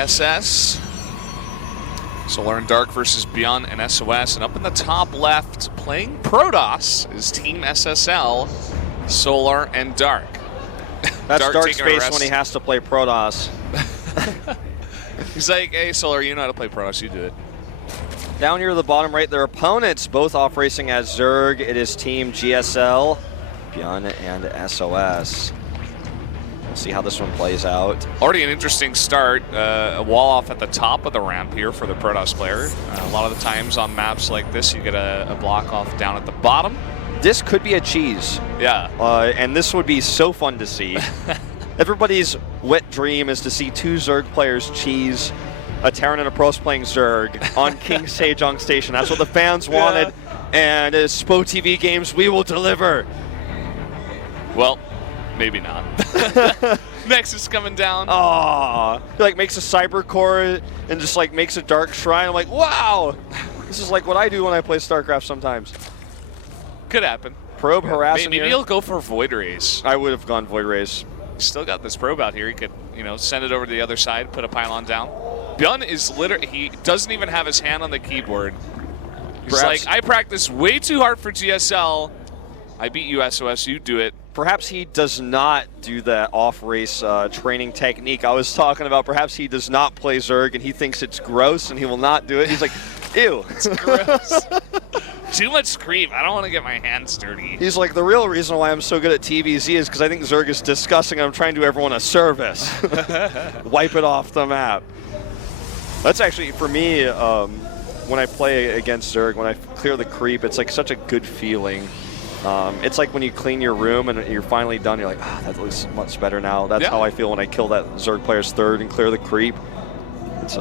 SS. Solar and Dark versus Beyond and SOS. And up in the top left, playing Protoss, is Team SSL, Solar and Dark. That's Dark's face when he has to play Protoss. He's like, hey, Solar, you know how to play Protoss, you do it. Down here at the bottom right, their opponents both off racing as Zerg. It is Team GSL, Beyond and SOS. We'll see how this one plays out. Already an interesting start. A wall off at the top of the ramp here for the Protoss player. A lot of the times on maps like this, you get a block off down at the bottom. This could be a cheese. Yeah. And this would be so fun to see. Everybody's wet dream is to see two Zerg players cheese a Terran and a Pros playing Zerg on King Sejong Station. That's what the fans wanted. And as SPO TV games, we will deliver. Well, maybe not. Nexus coming down. Aww. He like makes a cyber core and just like makes a dark shrine. I'm like, wow. This is like what I do when I play StarCraft sometimes. Could happen. Probe harassing Maybe he'll go for Void Rays. I would have gone Void Rays. Still got this probe out here. He could, you know, send it over to the other side, put a pylon down. Byun is literally, he doesn't even have his hand on the keyboard. He's like, I practice way too hard for GSL. I beat you, SOS, you do it. Perhaps he does not do that off-race training technique I was talking about. Perhaps he does not play Zerg and he thinks it's gross and he will not do it. He's like, ew. It's gross. Too much creep. I don't want to get my hands dirty. He's like, the real reason why I'm so good at TVZ is because I think Zerg is disgusting and I'm trying to do everyone a service. Wipe it off the map. That's actually, for me, when I play against Zerg, when I clear the creep, it's like such a good feeling. It's like when you clean your room and you're finally done, you're like, that looks much better now. That's how I feel when I kill that Zerg player's third and clear the creep. It's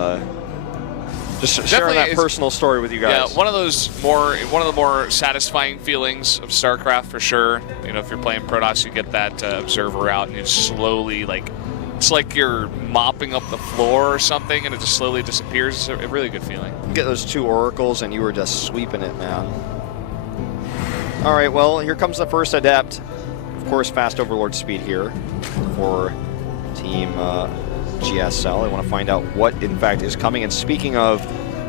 just sharing that personal story with you guys. Yeah, one of the more satisfying feelings of StarCraft for sure. You know, if you're playing Protoss, you get that observer out and you slowly it's like you're mopping up the floor or something and it just slowly disappears. It's a really good feeling. You get those two oracles and you were just sweeping it, man. All right, well, here comes the first adept. Of course, fast overlord speed here for Team GSL. I want to find out what, in fact, is coming. And speaking of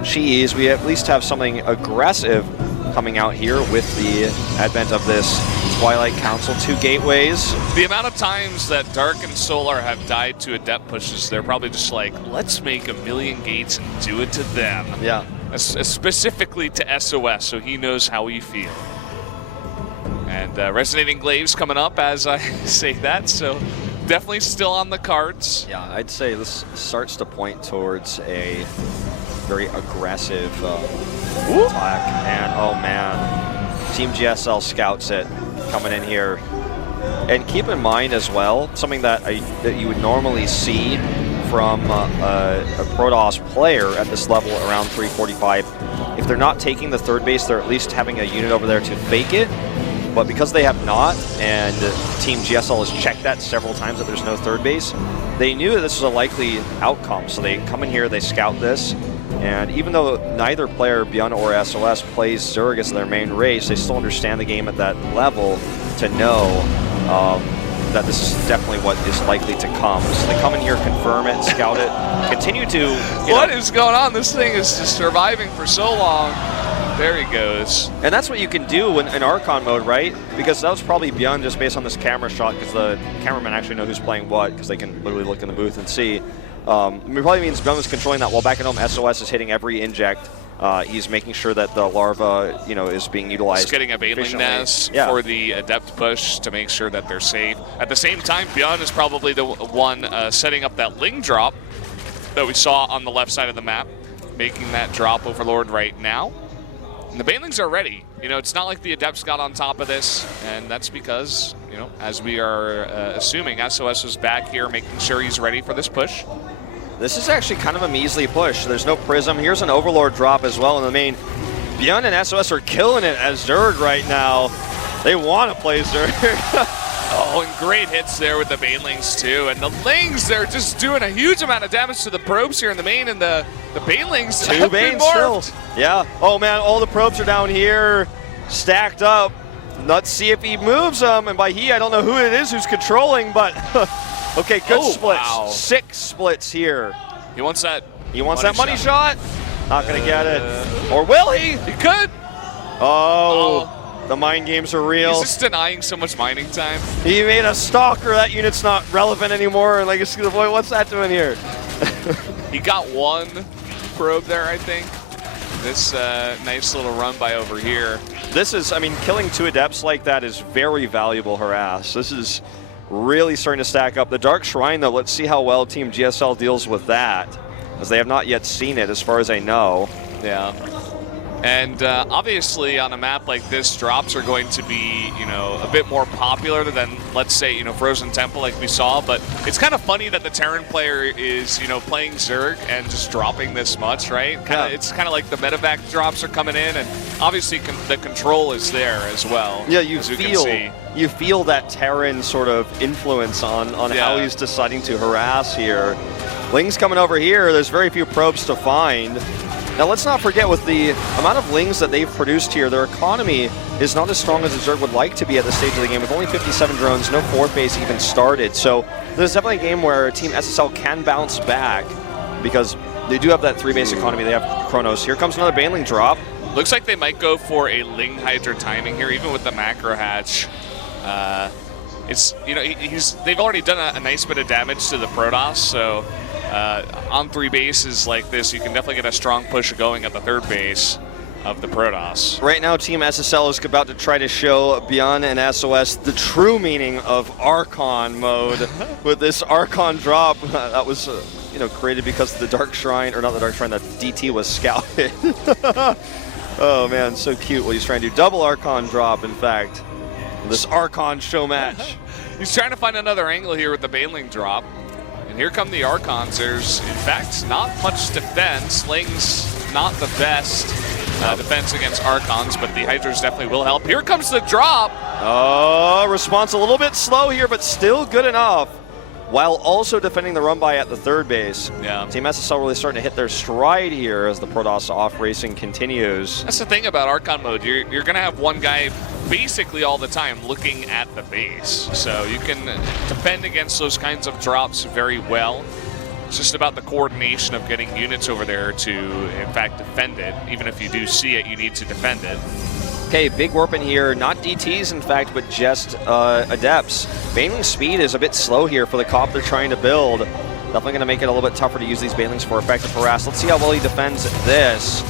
cheese, we at least have something aggressive coming out here with the advent of this Twilight Council, 2 gateways. The amount of times that Dark and Solar have died to adept pushes, they're probably just like, let's make 1,000,000 gates and do it to them. Yeah. Specifically to SOS, so he knows how we feel. And Resonating Glaives coming up as I say that, so definitely still on the cards. Yeah, I'd say this starts to point towards a very aggressive attack. And oh man, Team GSL scouts it coming in here. And keep in mind as well, something that you would normally see from a Protoss player at this level around 345. If they're not taking the third base, they're at least having a unit over there to fake it. But because they have not, and Team GSL has checked that several times that there's no third base, they knew that this was a likely outcome. So they come in here, they scout this, and even though neither player, Byun or SOS, plays Zerg as their main race, they still understand the game at that level to know that this is definitely what is likely to come. So they come in here, confirm it, scout it, continue to... What is going on? This thing is just surviving for so long. There he goes. And that's what you can do in Archon mode, right? Because that was probably Byun just based on this camera shot, because the cameramen actually know who's playing what, because they can literally look in the booth and see. It probably means Byun was controlling that while back at home SOS is hitting every inject. He's making sure that the larva, is being utilized. He's getting a Baneling Nest for the adept push to make sure that they're safe. At the same time, Byun is probably the one setting up that Ling drop that we saw on the left side of the map, making that drop overlord right now. And the Banelings are ready. It's not like the Adepts got on top of this, and that's because, as we are assuming, SOS was back here making sure he's ready for this push. This is actually kind of a measly push. There's no Prism. Here's an Overlord drop as well in the main. Byun and SOS are killing it as Zerg right now. They want to play Zerg. Oh, and great hits there with the Banelings too. And the Lings, they're just doing a huge amount of damage to the probes here in the main, and the Banelings have been morphed. Still. Yeah. Oh man, all the probes are down here, stacked up. Let's see if he moves them. And by he, I don't know who it is who's controlling, but okay, good splits. Wow. 6 splits here. He wants that. He wants that money shot. Not going to get it. Or will he? He could. Oh. The mind games are real. He's just denying so much mining time. He made a stalker. That unit's not relevant anymore. Legacy of the Void, what's that doing here? He got one probe there, I think. This nice little run by over here. This is, I mean, killing 2 Adepts like that is very valuable harass. This is really starting to stack up. The Dark Shrine, though, let's see how well Team GSL deals with that, as they have not yet seen it, as far as I know. Yeah. And obviously on a map like this, drops are going to be, you know, a bit more popular than, let's say, you know, Frozen Temple like we saw. But it's kind of funny that the Terran player is, you know, playing Zerg and just dropping this much, right? It's kind of like the medevac drops are coming in, and obviously the control is there as well. Yeah, you feel that Terran sort of influence on how he's deciding to harass here. Ling's coming over here. There's very few probes to find. Now, let's not forget, with the amount of Lings that they've produced here, their economy is not as strong as the Zerg would like to be at this stage of the game, with only 57 drones, no 4th base even started. So there's definitely a game where Team SSL can bounce back, because they do have that 3-base economy. They have Chronos. Here comes another Baneling drop. Looks like they might go for a Ling Hydra timing here, even with the macro hatch. It's, you know, they've already done a nice bit of damage to the Protoss, so on 3 bases like this, you can definitely get a strong push going at the 3rd base of the Protoss. Right now, Team SSL is about to try to show Beyond and SOS the true meaning of Archon mode with this Archon drop that was, you know, created because the Dark Shrine, or not the Dark Shrine, that DT was scouted. Oh man, so cute what he's trying to do. Double Archon drop, in fact. This Archon show match. He's trying to find another angle here with the Baneling drop. And here come the Archons. There's, in fact, not much defense. Ling's not the best defense against Archons, but the Hydras definitely will help. Here comes the drop. Oh, response a little bit slow here, but still good enough, while also defending the run-by at the 3rd base. Yeah. Team SSL really starting to hit their stride here as the Protoss off-racing continues. That's the thing about Archon mode. You're going to have one guy basically all the time looking at the base. So you can defend against those kinds of drops very well. It's just about the coordination of getting units over there to, in fact, defend it. Even if you do see it, you need to defend it. Okay, big warp in here. Not DTs, in fact, but just Adepts. Baneling's speed is a bit slow here for the COP they're trying to build. Definitely going to make it a little bit tougher to use these Banelings for effective harass. Let's see how well he defends this.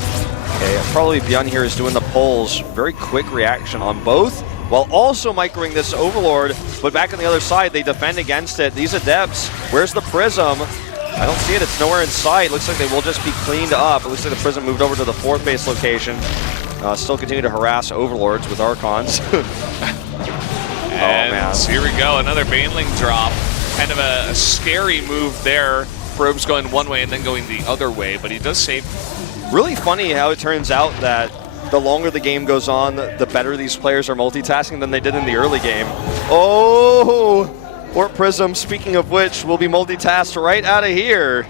Okay, probably Beyond here is doing the pulls. Very quick reaction on both, while also microing this Overlord. But back on the other side, they defend against it. These Adepts, where's the Prism? I don't see it. It's nowhere in sight. Looks like they will just be cleaned up. It looks like the Prism moved over to the 4th base location. Still continue to harass Overlords with Archons. Oh, man. Here we go. Another Baneling drop. Kind of a scary move there. Probe's going one way and then going the other way, but he does save. Really funny how it turns out that the longer the game goes on, the better these players are multitasking than they did in the early game. Oh! Warp Prism, speaking of which, will be multitasked right out of here.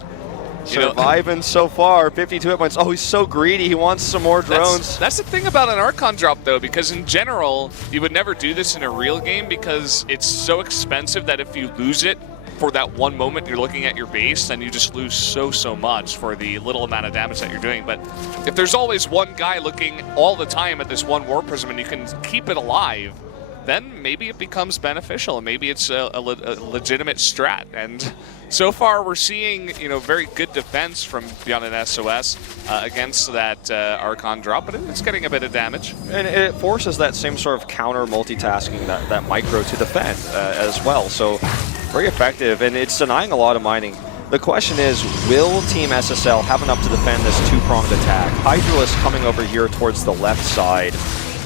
Surviving so far, 52 hit points. Oh, he's so greedy. He wants some more drones. That's the thing about an Archon drop, though, because in general, you would never do this in a real game because it's so expensive that if you lose it for that one moment you're looking at your base, then you just lose so much for the little amount of damage that you're doing. But if there's always one guy looking all the time at this one Warp Prism and you can keep it alive, then maybe it becomes beneficial and maybe it's a legitimate strat. And so far we're seeing, you know, very good defense from Beyond and SOS against that Archon drop, but it's getting a bit of damage. And it forces that same sort of counter multitasking, that micro to defend as well. So very effective, and it's denying a lot of mining. The question is, will Team SSL have enough to defend this 2-pronged attack? Hydralisk coming over here towards the left side.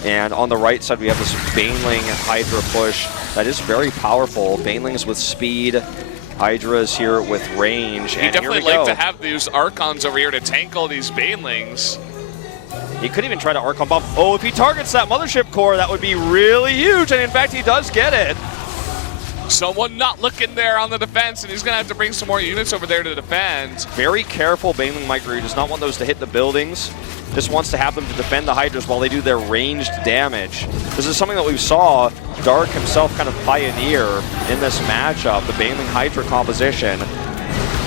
And on the right side, we have this Baneling Hydra push that is very powerful. Banelings with speed, Hydras here with range. He'd definitely like to have these Archons over here to tank all these Banelings. He could even try to Archon bomb. Oh, if he targets that Mothership core, that would be really huge. And in fact, he does get it. Someone not looking there on the defense, and he's going to have to bring some more units over there to defend. Very careful Baneling micro. He does not want those to hit the buildings. Just wants to have them to defend the Hydras while they do their ranged damage. This is something that we saw Dark himself kind of pioneer in this matchup, the Baneling Hydra composition.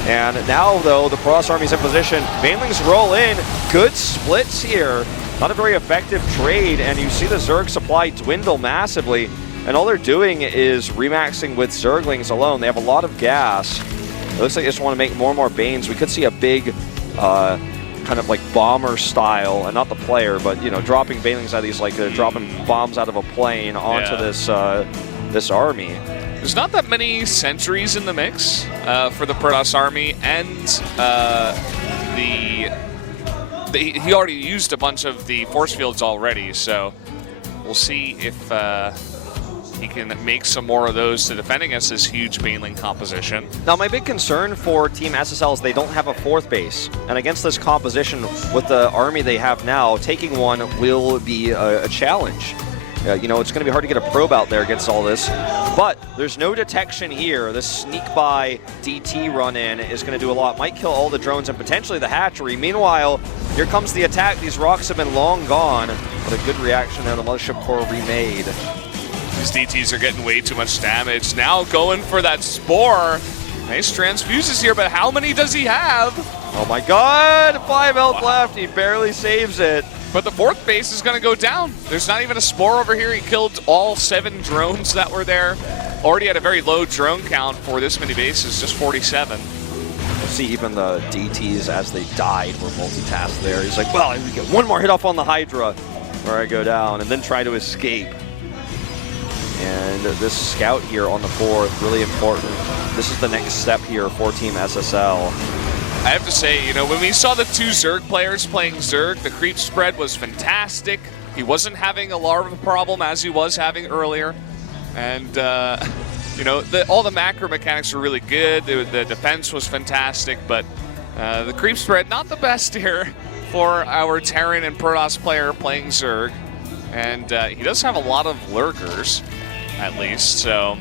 And now, though, the Protoss Army's in position. Banelings roll in. Good splits here. Not a very effective trade, and you see the Zerg supply dwindle massively. And all they're doing is remaxing with Zerglings alone. They have a lot of gas. It looks like they just want to make more and more Banes. We could see a big kind of like bomber style, and not the player, but you know, dropping Banelings out of these, like they're dropping bombs out of a plane onto this this army. There's not that many sentries in the mix for the Protoss Army, and he already used a bunch of the force fields already, so we'll see if he can make some more of those to defend against this huge Baneling composition. Now, my big concern for Team SSL is they don't have a fourth base. And against this composition, with the army they have now, taking one will be a challenge. You know, it's going to be hard to get a probe out there against all this. But there's no detection here. This sneak-by DT run-in is going to do a lot. Might kill all the drones and potentially the hatchery. Meanwhile, here comes the attack. These rocks have been long gone. But a good reaction there. The Mothership Core remade. These DTs are getting way too much damage. Now going for that Spore. Nice transfuses here, but how many does he have? Oh my god, 5 health left. He barely saves it. But the fourth base is going to go down. There's not even a Spore over here. He killed all 7 drones that were there. Already had a very low drone count for this many bases, just 47. See, even the DTs, as they died, were multitasked there. He's like, well, I can get one more hit off on the Hydra where I go down, and then try to escape. And this scout here on the 4th, really important. This is the next step here for Team SSL. I have to say, you know, when we saw the 2 Zerg players playing Zerg, the creep spread was fantastic. He wasn't having a larva problem as he was having earlier. And, you know, all the macro mechanics were really good. The defense was fantastic, but the creep spread, not the best here for our Terran and Protoss player playing Zerg. And he does have a lot of lurkers, at least, so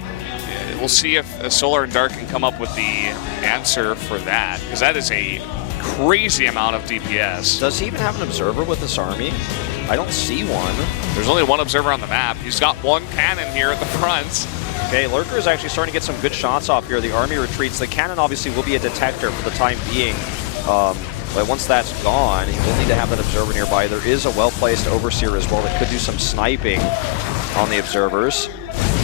we'll see if Solar and Dark can come up with the answer for that, because that is a crazy amount of DPS. Does he even have an observer with this army? I don't see one. There's only one observer on the map. He's got 1 cannon here at the front. Okay, Lurker is actually starting to get some good shots off here. The army retreats. The cannon obviously will be a detector for the time being. But once that's gone, he will need to have that observer nearby. There is a well-placed overseer as well that could do some sniping on the observers.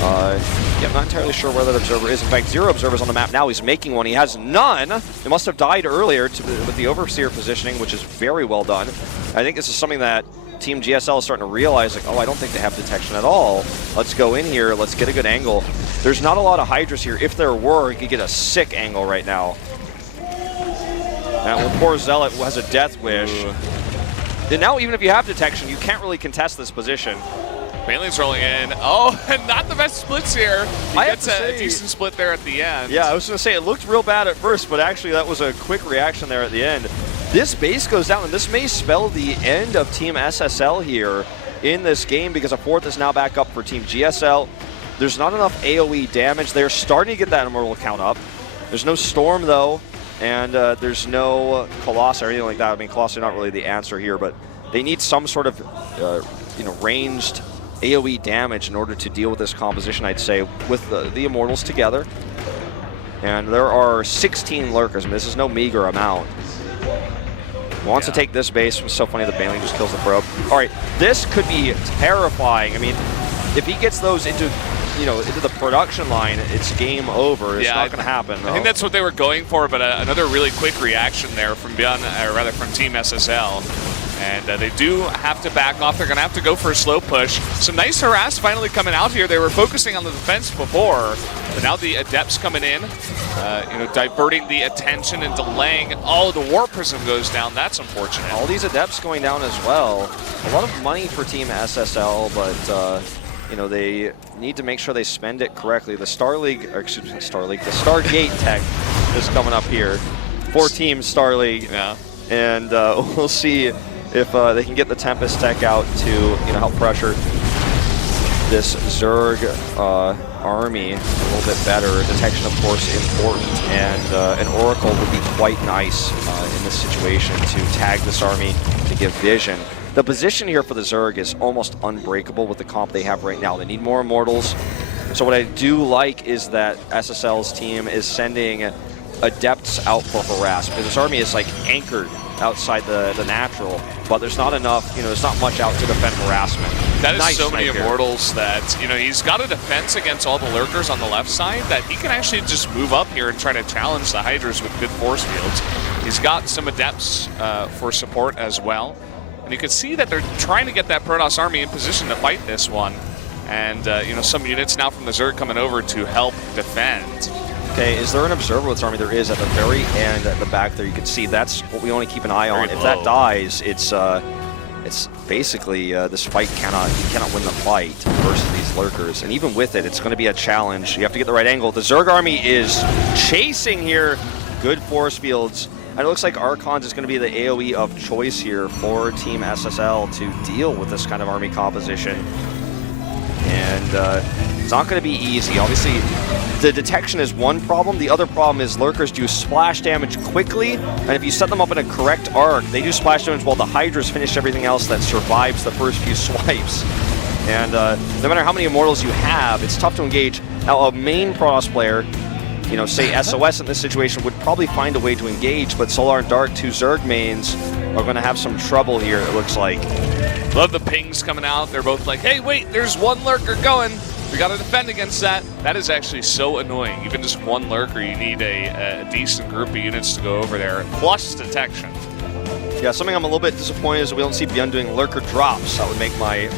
Yeah, I'm not entirely sure where that observer is. In fact, 0 observers on the map now. He's making one. He has none. They must have died earlier with the overseer positioning, which is very well done. I think this is something that Team GSL is starting to realize, like, oh, I don't think they have detection at all. Let's go in here. Let's get a good angle. There's not a lot of Hydras here. If there were, you could get a sick angle right now. Now, poor Zealot has a death wish. And now, even if you have detection, you can't really contest this position. Baneling's rolling in. Oh, and not the best splits here. He gets a decent split there at the end. Yeah, I was going to say, it looked real bad at first, but actually that was a quick reaction there at the end. This base goes down, and this may spell the end of Team SSL here in this game, because a 4th is now back up for Team GSL. There's not enough AoE damage. They're starting to get that immortal count up. There's no Storm, though, and there's no Colossus or anything like that. I mean, Colossus are not really the answer here, but they need some sort of you know, ranged AoE damage in order to deal with this composition, I'd say, with the Immortals together. And there are 16 Lurkers. I mean, this is no meager amount. Wants to take this base. It was so funny that Baneling just kills the probe. All right, this could be terrifying. I mean, if he gets those into, you know, into the production line, it's game over. It's not going to happen, though. I think that's what they were going for, but another really quick reaction there from from Team SSL. And they do have to back off. They're going to have to go for a slow push. Some nice harass finally coming out here. They were focusing on the defense before, but now the Adepts coming in, you know, diverting the attention and delaying. Oh, the War Prism goes down. That's unfortunate. All these Adepts going down as well. A lot of money for Team SSL, but you know, they need to make sure they spend it correctly. The Stargate tech is coming up here for Team Starleague. Yeah. And we'll see if they can get the Tempest tech out to, you know, help pressure this Zerg army a little bit better. Detection, of course, important, and an Oracle would be quite nice in this situation to tag this army to give vision. The position here for the Zerg is almost unbreakable with the comp they have right now. They need more Immortals. So what I do like is that SSL's team is sending adepts out for harass, because this army is like anchored outside the natural, but there's not enough, there's not much out to defend harassment. That is nice so many snipe here. Immortals that, he's got a defense against all the lurkers on the left side that he can actually just move up here and try to challenge the Hydras with good force fields. He's got some adepts for support as well. And you can see that they're trying to get that Protoss army in position to fight this one. And, some units now from the Zerg coming over to help defend. Okay, is there an observer with this army? There is at the very end at the back there. You can see that's what we want to keep an eye on. If that dies, it's basically this fight you cannot win the fight versus these lurkers. And even with it, it's going to be a challenge. You have to get the right angle. The Zerg army is chasing here. Good force fields. And it looks like Archon is going to be the AoE of choice here for Team SSL to deal with this kind of army composition. And it's not going to be easy. Obviously, the detection is one problem. The other problem is lurkers do splash damage quickly, and if you set them up in a correct arc, they do splash damage while the Hydras finish everything else that survives the first few swipes. And no matter how many Immortals you have, it's tough to engage. Now, a main Protoss player, say SOS in this situation, would probably find a way to engage, but Solar and Dark, two Zerg mains, are going to have some trouble here, it looks like. Love the pings coming out. They're both like, hey, wait, there's one lurker going. We got to defend against that. That is actually so annoying. Even just one lurker, you need a decent group of units to go over there, plus detection. Yeah, something I'm a little bit disappointed is that we don't see Beyond doing lurker drops. That would make my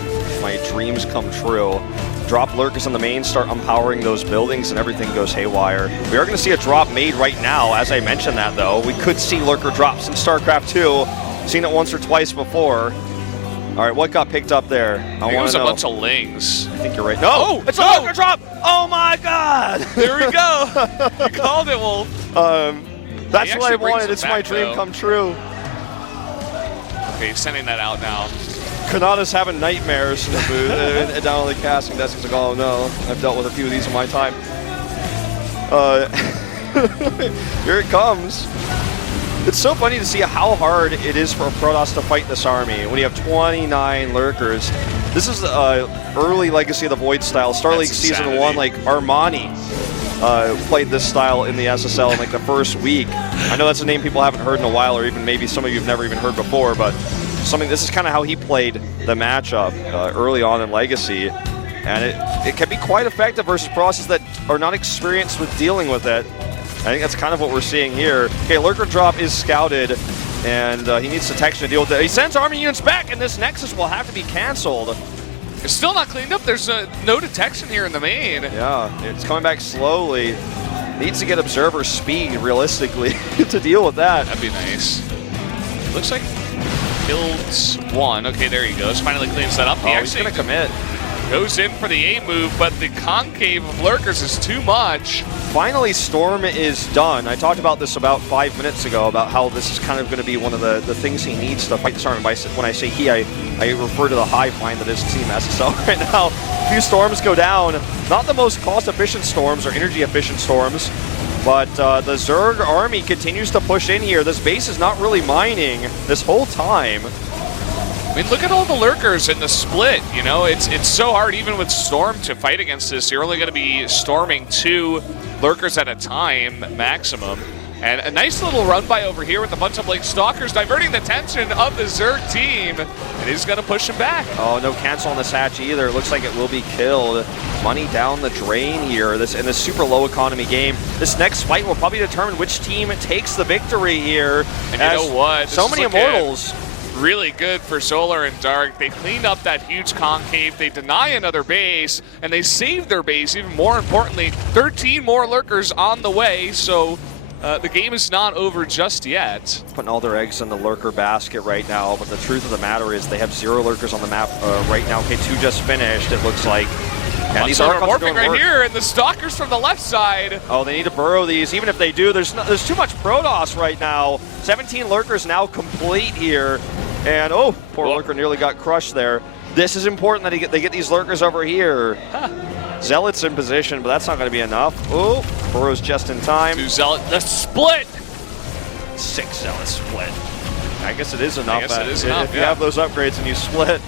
dreams come true. Drop lurkers on the main, start empowering those buildings, and everything goes haywire. We are going to see a drop made right now. As I mentioned that, though, we could see lurker drops in StarCraft 2. Seen it once or twice before. All right, what got picked up there? I want to know. It was a bunch of lings. I think you're right. No, it's a lurker drop! Oh my God! There we go. You called it, Wolf. That's what I wanted. It's my dream come true. Okay, he's sending that out now. Kanata's having nightmares in the booth, down on the casting desk. He's like, oh no, I've dealt with a few of these in my time. Here it comes. It's so funny to see how hard it is for Protoss to fight this army when you have 29 lurkers. This is early Legacy of the Void style. Star League Season 1, like Armani played this style in the SSL in like the first week. I know that's a name people haven't heard in a while, or even maybe some of you have never even heard before, but this is kind of how he played the matchup early on in Legacy. And it can be quite effective versus Protosses that are not experienced with dealing with it. I think that's kind of what we're seeing here. Okay, lurker drop is scouted, and he needs detection to deal with it. He sends army units back, and this Nexus will have to be canceled. It's still not cleaned up. There's no detection here in the main. Yeah, it's coming back slowly. Needs to get observer speed, realistically, to deal with that. That'd be nice. Looks like killed one. Okay, there he goes. Finally cleans that up. He's going to commit. Goes in for the A move, but the concave of lurkers is too much. Finally, Storm is done. I talked about this about 5 minutes ago, about how this is kind of going to be one of the things he needs to fight this army. When I say he, I refer to the hive mind that is Team SSL right now. A few storms go down. Not the most cost-efficient storms or energy-efficient storms, but the Zerg army continues to push in here. This base is not really mining this whole time. I mean, look at all the lurkers in the split. It's so hard even with Storm to fight against this. You're only going to be storming 2 lurkers at a time maximum. And a nice little run by over here with a bunch of Blink Stalkers diverting the attention of the Zerg team. And he's going to push him back. Oh, no cancel on this hatch either. Looks like it will be killed. Money down the drain here in this super low economy game. This next fight will probably determine which team takes the victory here. And you know what? So many Immortals. Really good for Solar and Dark. They cleaned up that huge concave, they deny another base, and they saved their base. Even more importantly, 13 more lurkers on the way, so the game is not over just yet. Putting all their eggs in the lurker basket right now, but the truth of the matter is they have 0 lurkers on the map right now. Okay, 2 just finished, it looks like. And these are morphing right here, and the Stalkers from the left side. Oh, they need to burrow these. Even if they do, there's too much Protoss right now. 17 lurkers now complete here. And oh, poor lurker nearly got crushed there. This is important that they get these lurkers over here. Zealots in position, but that's not going to be enough. Oh, burrows just in time. 2 Zealot, the split. 6 Zealot split. I guess it is enough. I guess it is enough, if you have those upgrades and you split.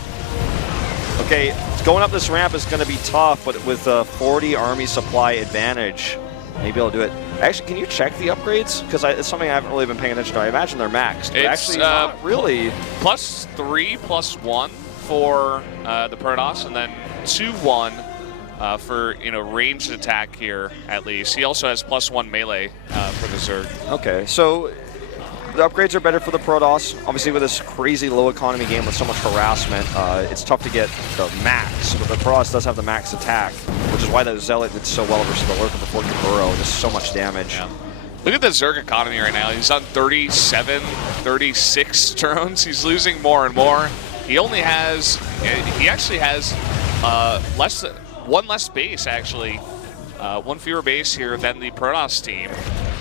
Okay, going up this ramp is going to be tough, but with a 40 army supply advantage, Maybe I'll do it. Actually, can you check the upgrades? Because it's something I haven't really been paying attention to. I imagine they're maxed, but actually not really. +3, +1 for the Protoss, and then 2/1 for ranged attack here at least. He also has +1 melee for the Zerg. Okay, so the upgrades are better for the Protoss. Obviously, with this crazy low economy game with so much harassment, it's tough to get the max. But the Protoss does have the max attack, which is why the Zealot did so well versus the Lurker before it could burrow. Just so much damage. Yeah. Look at the Zerg economy right now. He's on 37, 36 drones. He's losing more and more. He actually has one less base, actually. One fewer base here than the Protoss team.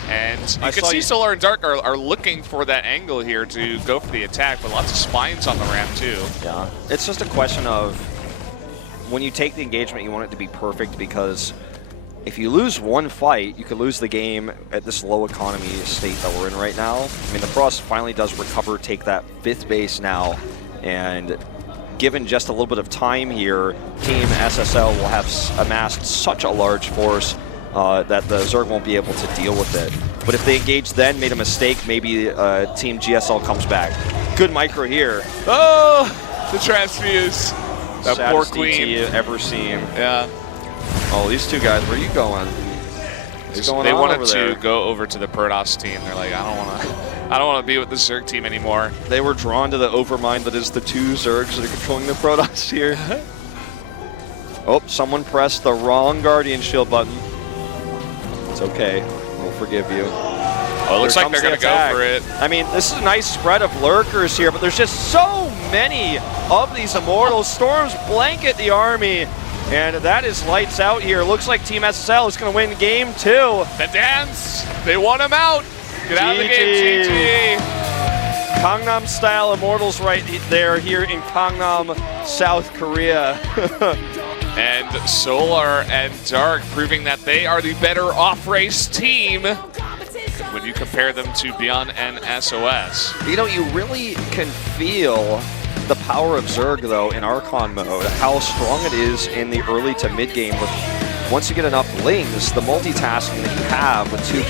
And you can see Solar and Dark are looking for that angle here to go for the attack, but lots of spines on the ramp too. Yeah, it's just a question of when you take the engagement, you want it to be perfect, because if you lose one fight, you could lose the game at this low economy state that we're in right now. I mean, the Protoss finally does recover, take that 5th base now, and given just a little bit of time here, Team SSL will have amassed such a large force that the Zerg won't be able to deal with it. But if they engage then, made a mistake, maybe Team GSL comes back. Good micro here. Oh, the transfuse. That Saddest poor queen. DT you've ever seen. Yeah. Oh, these two guys, where are you going? They wanted to go over to the Protoss team. They're like, I don't want to be with the Zerg team anymore. They were drawn to the overmind that is the 2 Zergs that are controlling the Protoss here. Oh, someone pressed the wrong Guardian Shield button. It's okay. We'll forgive you. Oh, it looks like they're going to go for it. I mean, this is a nice spread of Lurkers here, but there's just so many of these Immortals. Storms blanket the army, and that is lights out here. Looks like Team SSL is going to win game 2. The dance. They want him out. Get out of the game, GG. Gangnam style Immortals right there here in Gangnam, South Korea. And Solar and Dark proving that they are the better off-race team when you compare them to Beyond and SOS. You know, you really can feel the power of Zerg, though, in Archon mode, how strong it is in the early to mid game. But once you get enough lings, the multitasking that you have with 2